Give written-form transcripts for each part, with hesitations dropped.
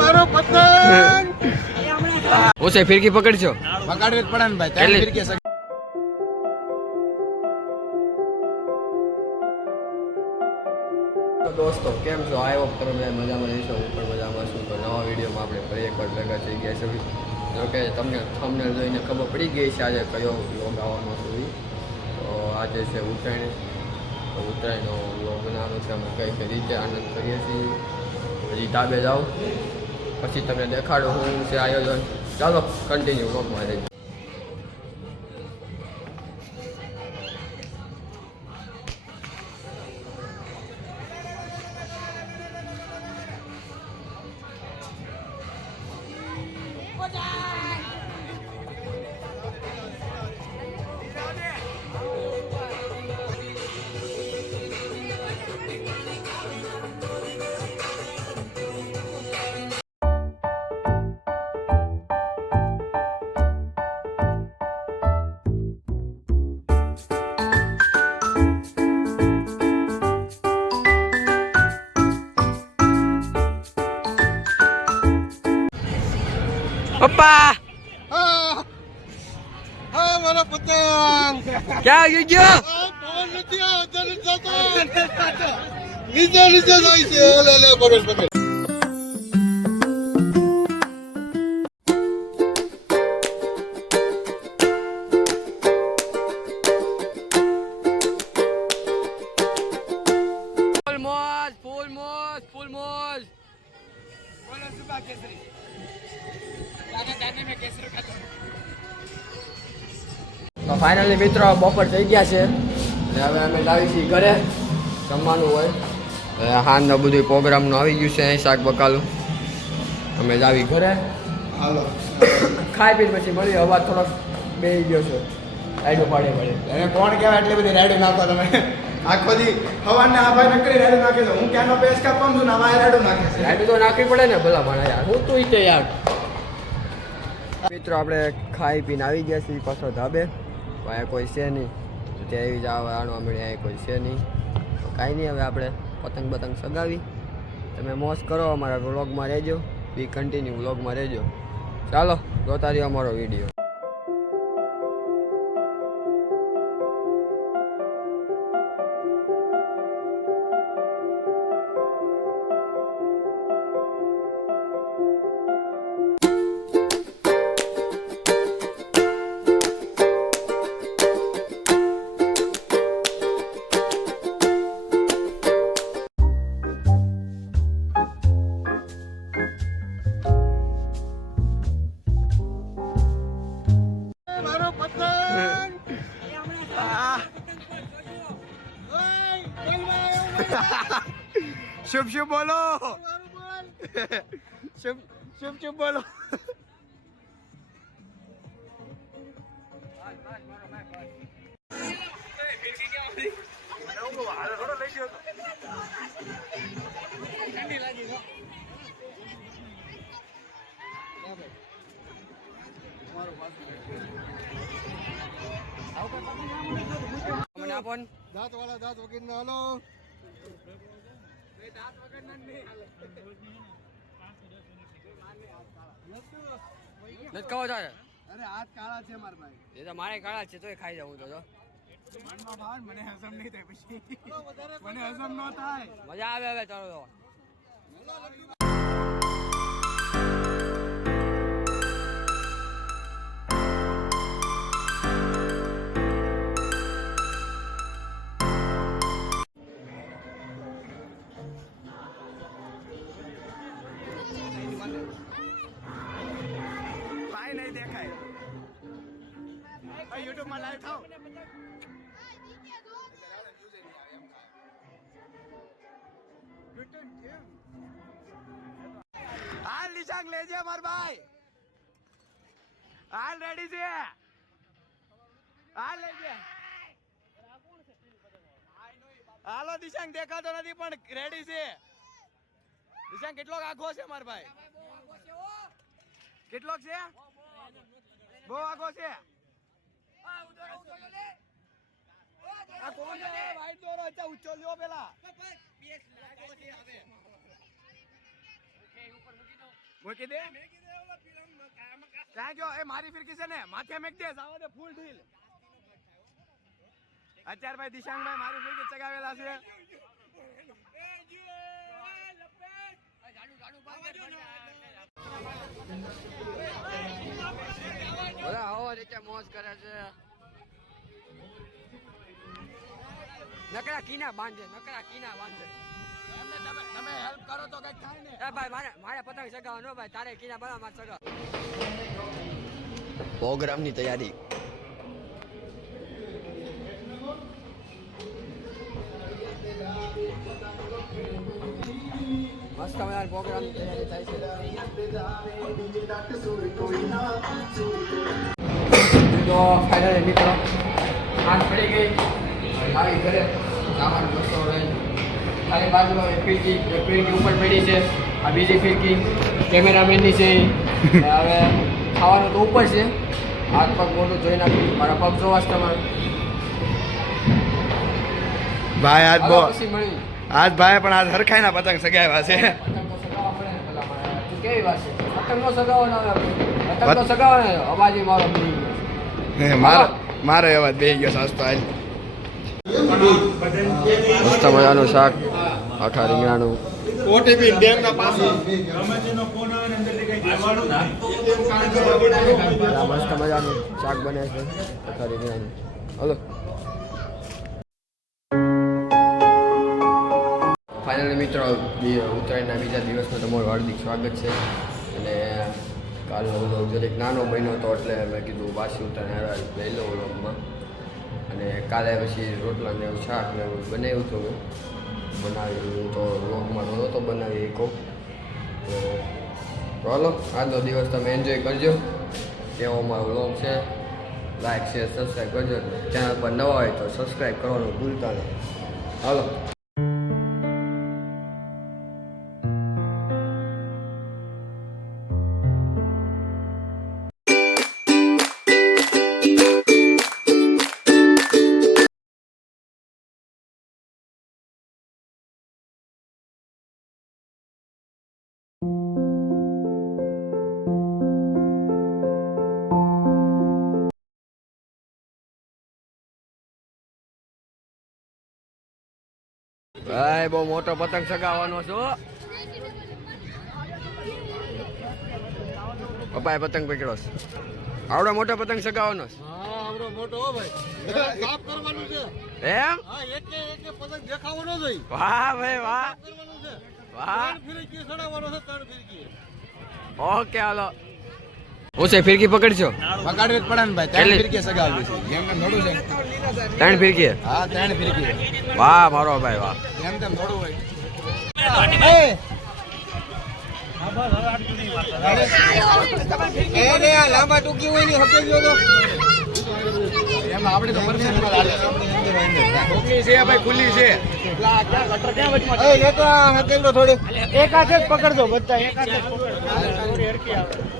મારો પતંગ ઓસે ફિરકી પકડજો પકડવી જ પડે ને ભાઈ ત્રણ ફિરકી તો દોસ્તો કેમ છો? આઈ હોપ તમે બધા મજામાં રહેશો. હું પણ મજામાં છું. તો નવા વિડીયોમાં આપણે ફરી એકવાર ભેગા થઈ ગયા છે. જો કે તમને થંબનેલ જોઈને ખબર પડી ગઈ છે આજે કયો વ્લોગ આવવાનો છે. તો આજે છે ઉત્તરાયણ. તો ઉત્તરાયણનો વ્લોગ બનાવવાનો છે. અમે કઈ કઈ રીતે આનંદ કરીએ છીએ. હજી ધાબે જાઓ પછી તમને દેખાડો શું છે આયોજન. ચાલો કન્ટિન્યુ વ્લોગમાં રહીએ. પપ્પા હા મારો પતંગ ક્યાં ગઈ ગયો? પવન નથી આવતો નીચે નીચે જાય છે લે પકડ પકડ ફૂલ મોજ બોલો સુબા કેસરી તો ફાઇનલી મિત્રો બપોર થઈ ગયા છે અને હવે અમે લાવી છીએ ઘરે જમવાનું હોય. હાલનો બધું પ્રોગ્રામનું આવી ગયું છે. અહીં શાક બકાલું અમે લાવી ઘરે. હાલો ખાઈ પીને પછી મળીએ. અવાજ થોડોક બેસી ગયો છે. રાઈડો પાડે પડે એને કોણ કહેવાય એટલી બધી રાઈડો નાખો તમે આખો દી હવાને આ ભાઈ નકરી રાઈડો નાખે છે. હું ક્યાંનો પેસ કાપમ છું ને આ રાઈડો નાખે છે. રાઈડો તો નાખવી પડે ને ભલા મને યાર. હું તું ઈતે યાર. મિત્રો આપણે ખાઈ પીને આવી ગયા છીએ પાછો ધાબે. અહીંયા કોઈ છે નહીં. ત્યાં એવી જ આવવા મળ્યા અહીંયા કોઈ છે નહીં. તો કાંઈ નહીં. હવે આપણે પતંગ બતંગ સગાવી તમે મોજ કરો. અમારા વ્લોગમાં રહેજો. બી કન્ટિન્યુ વ્લોગમાં રહેજો. ચાલો જોતા રહ્યો અમારો વિડીયો. શુભ શુભ બોલો શુભ શુભ શુભ બોલો મને આપો ને. દાંત વાળા દાંત વગર ના હાલો નથી કહો તારે. અરે હાથ કાળા છે મારા ભાઈ. એ તો મારે કાળા છે તોય ખાઈ જવું તો જો. મનમાં ભાવ મને હજમ નહીં થાય પછી મને હજમ ન થાય. મજા આવે હવે ચાલો તો. ભાઈ નહીં દેખાય યુટ્યુબ માં લાઈવ થાવ હાલ નિશાંગ લેજે માર ભાઈ. હાલ રેડી છે. હાલ લેજે. હાલો દિશાંગ દેખાતો નથી પણ રેડી છે. દિશાંગ કેટલો આખો છે માર ભાઈ? કેટલોક છે? બહુ આખો છે. આ કોણ છે? વાઈટ દોરો હતા ઉચ્ચો લ્યો પેલા. મૂકી દે ક્યાં ગયો એ મારી ફિરકી છે ને માથે મેક દે જાવા દે ફૂલ ઢીલ અત્યાર ભાઈ દિશાંગભાઈ મારી ફિરકી ચગાવેલા છે બધા આવો રીતે મોજ કરે છે નકરા કીના બાંધે તમે હેલ્પ કરો તો કઈક થાય ને એ ભાઈ મારે પતંગ ચગાવવાનો ભાઈ તારે કીના બના માર ચગાવ પ્રોગ્રામની તૈયારી મસ્ત મજાનો પ્રોગ્રામની તૈયારી થાય છે તો ફાઇનલી મિત્રો આઠ પડી ગઈ આવી ઘરે સામાન વસ્તુ રહી ખાલી બાજુમાં એક ફિરકી ઉપર પડી છે આ બીજી ફિરકી કેમેરામેનની છે હવે ખાવાનું તો ઉપર છે હાથ પગ મોટું જોઈ નાખ્યું મારા પગ જોવા તમારે ભાઈ આજ બહુ પછી મળ્યું આજ ભાઈ પણ આજ હરખાઈના પતંગ સગાવ્યા છે પતંગ તો સગાવવા પડે ને પેલા મારે તું કેવી વાત છે પતંગ નો સગાવો ના આવે પતંગ તો સગાવો ને અવાજી મારો બની ગયો મારો અવાજ બે ગયો સાસ્તો આજ મસ્ત મજાનું શાક આખા રીંગણાનું ઓટીપી બેંક ના પાસે મસ્ત મજાનું શાક બને છે આખા રીંગણાનું હલો ફાઇનલી મિત્રો ઉત્તરાયણના બીજા દિવસનું તમારું હાર્દિક સ્વાગત છે અને કાલનો વ્લોગ જરીક નાનો બન્યો હતો એટલે મેં કીધું પાછી ઉત્તરાયણ આવ્યા પહેલો વ્લોગમાં અને કાલે પછી રોટલા ને એવું શાક ને એવું બનાવ્યું હતું બનાવ્યું તો વ્લોગમાં નહોતો બનાવી એકો તો ચાલો આજનો દિવસ તમે એન્જોય કરજો કેવો અમારો વ્લોગ છે લાઈક શેર સબસ્ક્રાઈબ કરજો ચેનલ પર નવા હોય તો સબસ્ક્રાઈબ કરવાનું ભૂલતા નહીં હાલો ભાઈ બહુ મોટો પતંગ ચગાવવાનો છો પપ્પાએ પતંગ પકડ્યો છે આવડો મોટો પતંગ ચગાવવાનો છે આવડો મોટો હો ભાઈ સાફ કરવાનું છે એમ હા એક પતંગ દેખાવો ન જોઈએ વાહ ભાઈ વાહ કરવાનું છે વાહ ફિરકી સડાવવાનો છે ત્રણ ફિરકી ઓકે હાલો હું છે ફિરકી પકડજો પકડવી જ પડે ને ભાઈ ત્રણ ફિરકી સગાવવી છે એમ તેમ થોડું છે ત્રણ ફિરકી હા ત્રણ ફિરકી વાહ મારો ભાઈ વાહ એમ તેમ થોડું હોય લાંબા ટૂંકી હોય ને હકે જો તો એમ આપણે તો પરફેક્ટ હાલે ટૂંકી છે ભાઈ ખુલ્લી છે ગટર ક્યાં વચમાં એ તો હકેલો થોડી એક હાથે જ પકડજો બધા એક હાથે થોડી હરકી આવે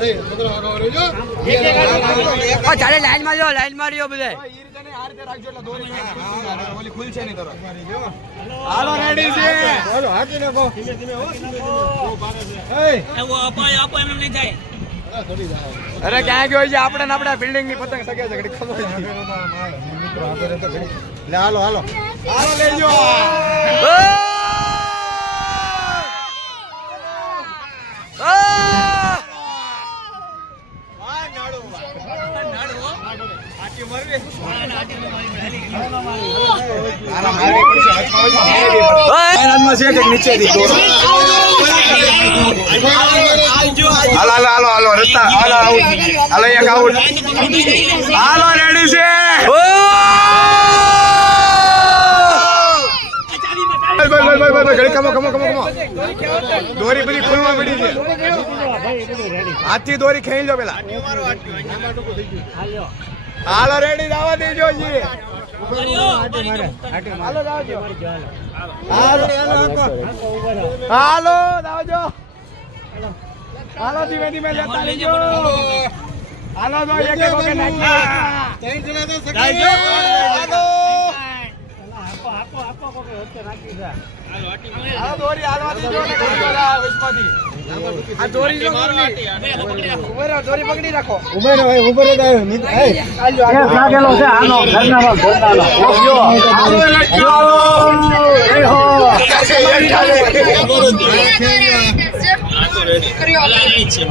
એ છોકરો આગળ રહેજો ઓ ચાલે લાઈન માં જો લાઈન માં રહ્યો બધા ઈ રીતે ને આ રીતે રાખજો એટલે દોરી ઓલી ખુલ છે નહીં તરત હાલો રેડી છે હાલો હાકી નાખો ધીમે ધીમે હો એ આપો એમ નહીં થાય અરે ક્યાં ગયો છે આપણે ને આપણે બિલ્ડિંગ ની પતંગ સગે છે ઘડી ખબર મિત્રો આગળ તો ઘડી લે હાલો હાલો હાલો લેજો હાલો રસ્તા હાલો એક આઉટ હાલો રેડી છે ઘડી કમો દોરી બધી ખુલવા પડી છે હાથથી દોરી ખેંચી લો પેલા હાલો રેડી દાવા દેજો જી હાલો દાવજો હાલો દાવજો હાલો ધીમે ધીમે લેતા લેજો હાલો તો એક એક વખત નાખી હાલો હાલો દોરી હાલવા દેજો ને ગાડી વાળા વિશ્વમાંથી આ દોરી જો મારો હાથી યાર. બે પકડી રાખો. ઉભો રહો, દોરી પકડી રાખો. ઉભો રહો તો હાલો, અલા, અહીં જ છે.